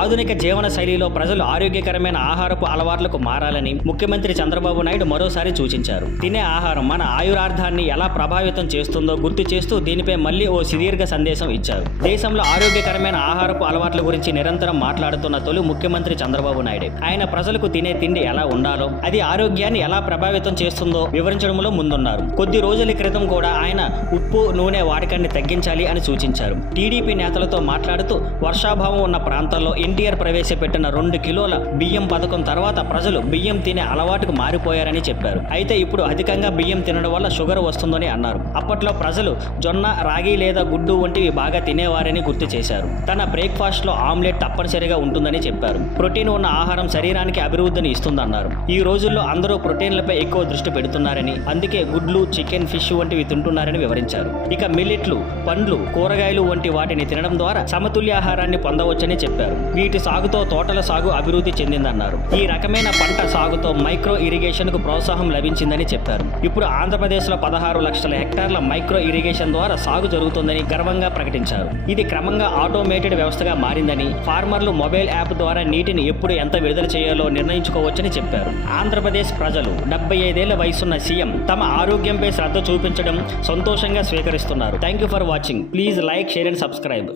ఆధునిక జీవన శైలిలో ప్రజలు ఆరోగ్యకరమైన ఆహారపు అలవాట్లకు మారాలని ముఖ్యమంత్రి చంద్రబాబు నాయుడు మరోసారి సూచించారు. తినే ఆహారం మన ఆయురార్థాన్ని ఎలా ప్రభావితం చేస్తుందో గుర్తు చేస్తూ దీనిపై మళ్లీ ఓ సుదీర్ఘ సందేశం ఇచ్చారు. దేశంలో ఆరోగ్యకరమైన ఆహారపు అలవాట్ల గురించి నిరంతరం మాట్లాడుతున్న తొలి ముఖ్యమంత్రి చంద్రబాబు నాయుడు. ఆయన ప్రజలకు తినే తిండి ఎలా ఉండాలో, అది ఆరోగ్యాన్ని ఎలా ప్రభావితం చేస్తుందో వివరించడంలో ముందున్నారు. కొద్ది రోజుల క్రితం కూడా ఆయన ఉప్పు, నూనె వాడకాన్ని తగ్గించాలి అని సూచించారు. టీడీపీ నేతలతో మాట్లాడుతూ వర్షాభావం ఉన్న ప్రాంతాల్లో ఎన్టీఆర్ ప్రవేశపెట్టిన 2 కిలోల బియ్యం పథకం తర్వాత ప్రజలు బియ్యం తినే అలవాటుకు మారిపోయారని చెప్పారు. అయితే ఇప్పుడు అధికంగా బియ్యం తినడం వల్ల షుగర్ వస్తుందని అన్నారు. అప్పట్లో ప్రజలు జొన్న, రాగి లేదా గుడ్డు వంటివి బాగా తినేవారని గుర్తు చేశారు. తన బ్రేక్ఫాస్ట్ లో ఆమ్లెట్ తప్పనిసరిగా ఉంటుందని చెప్పారు. ప్రోటీన్ ఉన్న ఆహారం శరీరానికి అభివృద్ధిని ఇస్తుందన్నారు. ఈ రోజుల్లో అందరూ ప్రోటీన్లపై ఎక్కువ దృష్టి పెడుతున్నారని, అందుకే గుడ్లు, చికెన్, ఫిష్ వంటివి తింటున్నారని వివరించారు. ఇక మిల్లెట్లు, పండ్లు, కూరగాయలు వంటి వాటిని తినడం ద్వారా సమతుల్యాహారాన్ని పొందవచ్చని చెప్పారు. వీటి సాగుతో తోటల సాగు అభివృద్ధి చెందిందన్నారు. ఈ రకమైన పంట సాగుతో మైక్రో ఇరిగేషన్ కు ప్రోత్సాహం లభించిందని చెప్పారు. ఇప్పుడు ఆంధ్రప్రదేశ్లో 16 లక్షల హెక్టార్ల మైక్రో ఇరిగేషన్ ద్వారా సాగు జరుగుతుందని గర్వంగా ప్రకటించారు. ఇది క్రమంగా ఆటోమేటెడ్ వ్యవస్థగా మారిందని, ఫార్మర్లు మొబైల్ యాప్ ద్వారా నీటిని ఎప్పుడు ఎంత విడుదల చేయాలో నిర్ణయించుకోవచ్చని చెప్పారు. ఆంధ్రప్రదేశ్ ప్రజలు 75 ఏళ్ల వయసున్న సీఎం తమ ఆరోగ్యంపై శ్రద్ధ చూపించడం సంతోషంగా స్వీకరిస్తున్నారు. Thank you for watching. Please like, share and subscribe.